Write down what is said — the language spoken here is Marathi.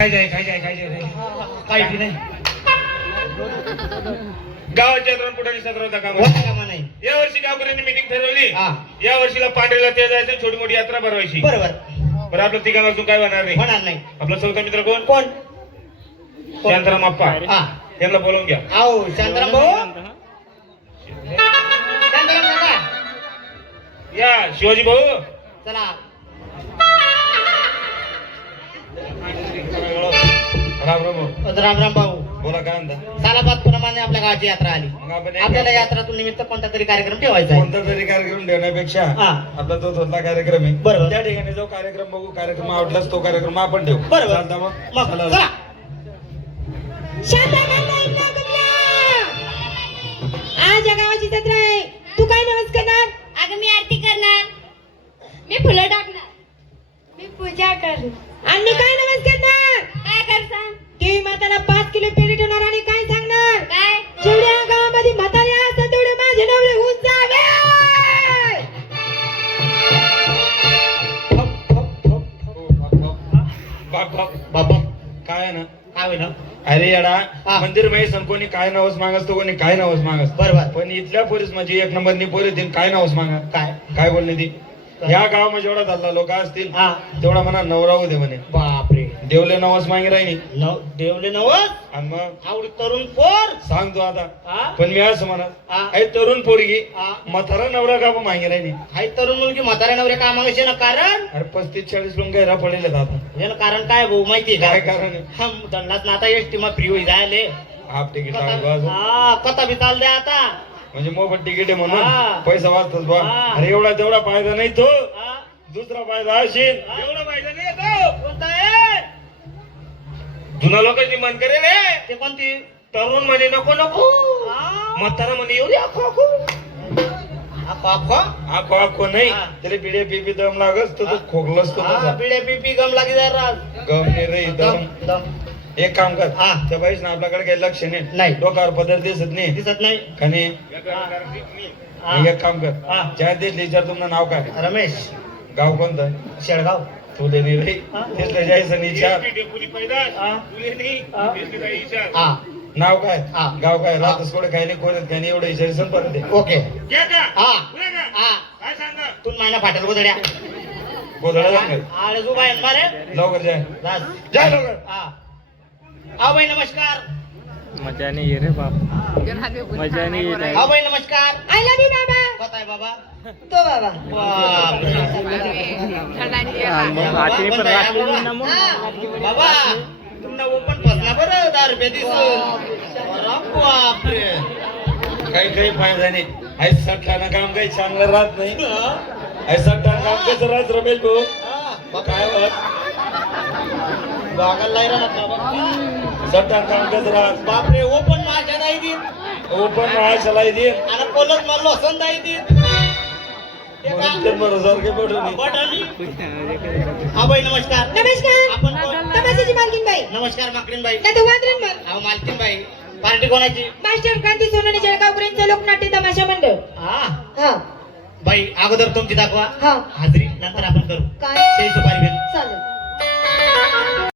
काय नाही गावाच्या पुढे सत्र होता कामा नाही. या वर्षी गावकऱ्यांनी मीटिंग ठरवली. या वर्षीला पांढरीला ते जायचं, छोटी मोठी यात्रा भरवायची. बरोबर. बरं आपलं तिघांपासून काय होणार नाही. आपला चौथा मित्र कोण? शांताराम अप्पा. त्यांना बोलवून घ्या. आओ शांताराम भाऊ. शांताराम काका या. शिवाजी भाऊ चला. राम राम भाऊ. बोला काय म्हणता? सालाबाद प्रमाणे आपल्या गावाची यात्रा आली. आपल्याला यात्रातून निमित्त कोणता तरी कार्यक्रम ठेवायचा. कोणता तरी कार्यक्रम ठेवण्यापेक्षा आपला तो धोरला कार्यक्रम आहे. बरोबर. त्या ठिकाणी जो कार्यक्रम बघू, कार्यक्रम आवडलाच तो कार्यक्रम आपण ठेवू. बरोबर. आज या गावाची जत्रा आहे. तू काय नवस करणार? अगं मी आरती करणार, मी फुलं टाकणार, मी पूजा करणार. आणि काय नवस करणार? काय करसान? देवी माताला 5 किलो पेढे ठेवणार. आणि काय सांगणार? काय? जेवढ्या गावामध्ये म्हातारे असतात तेवढे माझे नवरे होऊन जावे. बाबा काय आहे ना, काय ना, अरे येडा मंदिर माहिती कोणी काय नवस मागस तो कोणी काय नवस मागस. बरोबर. पण इथल्या पोलीस म्हणजे एक नंबरनी पोलीस देईन काय नवस मागा. काय काय बोलले ती? या गावामध्ये जेवढा झाला लोक असतील तेवढा म्हणा नवरा होऊ दे म्हणे. बापरे. देवले नवस मागे राहिनी. देवले नवस. आणि मग आवडी तरुण पोर सांगतो आता. पण मी असं म्हणत आहे तरुण पोरगी म्हातारा नवरा का मागे राहिनी. हाय तरुण मुलगी म्हातारा नवऱ्या का मागायचे ना कारण? अरे 35-40 लोक गैरा पडलेले आता. यानं कारण काय भाऊ माहिती काय कारण? दंडात ना आता एसटी मा फ्री होई जायले. हाफ तिकीट कथा बी चाल द्या आता. म्हणजे मोफत तिकीट आहे म्हणून पैसा वाचतोच बा. अरे एवढा तेवढा फायदा नाही तो. दुसरा फायदा असेल. एवढा फायदा नाही तो. कोणता आहे? जुना लोकांची मन करेल ते कोणती? तरुण म्हणे नको नको, म्हातारा म्हणे एवढी आखो आखो आखो आखो नाही. तरी बिड्या पिपी दम लागस तर खोकलस तो. बिड्या पिपी गम लागे जरा गम नाही रे दम. एक काम कर, त्या बाईस ना आपल्याकडे काही लक्ष नाही. डोक्यावर पदर दिसत नाही खाणे. एक काम कर, ज्या दिसली विचार तुमचं नाव काय? रमेश. गाव कोणतं? शेळगाव. तुले नाही रे तेच जायचं विचार. नाव काय? गाव काय? राहतच कोण काही नाही कोणत काही नाही एवढं विचार परत. ओके. तू मायना फाटेल गोधड्या गोधड्या लवकर जाय जाय लवकर. हा भाई नमस्कार. मजा नहीं ये रे बाप, मजा नहीं ये. हा भाई नमस्कार. आय लव्ह यू बाबा. कोण आहे बाबा? तो बाबा. आखिरी पर राखली ना मग. बाबा तुमना ओपन फसला बरं 10 रुपये दिसून. बापरे. काही फायदा नाही. ऐसा ठाणं काम काही चांगलं राहत नाही. ऐसा ठाणं काम कसं राहत रमेश भाऊ? काय सट्टा काम कसं राहत? बापरे. ओपन माझ्या नाही देत. ओपन माझ्या नाही देत. आणि कोलच मला लोसन नाही देत. हा बाई नमस्कार. नमस्कार. आपण तमाशाची मालकीन बाई. नमस्कार मालकीन बाई. नाही तो वांद्रण मग. अहो मालकीन बाई पार्टी कोणाची? मास्टर क्रांती सोनवणे जळगावकरांचं लोकनाट्य तमाशा मंडळ. हा बाई अगोदर तुमची दाखवा हा हाजरी, नंतर आपण करू काय? सही सुपारी घेऊ. चालेल.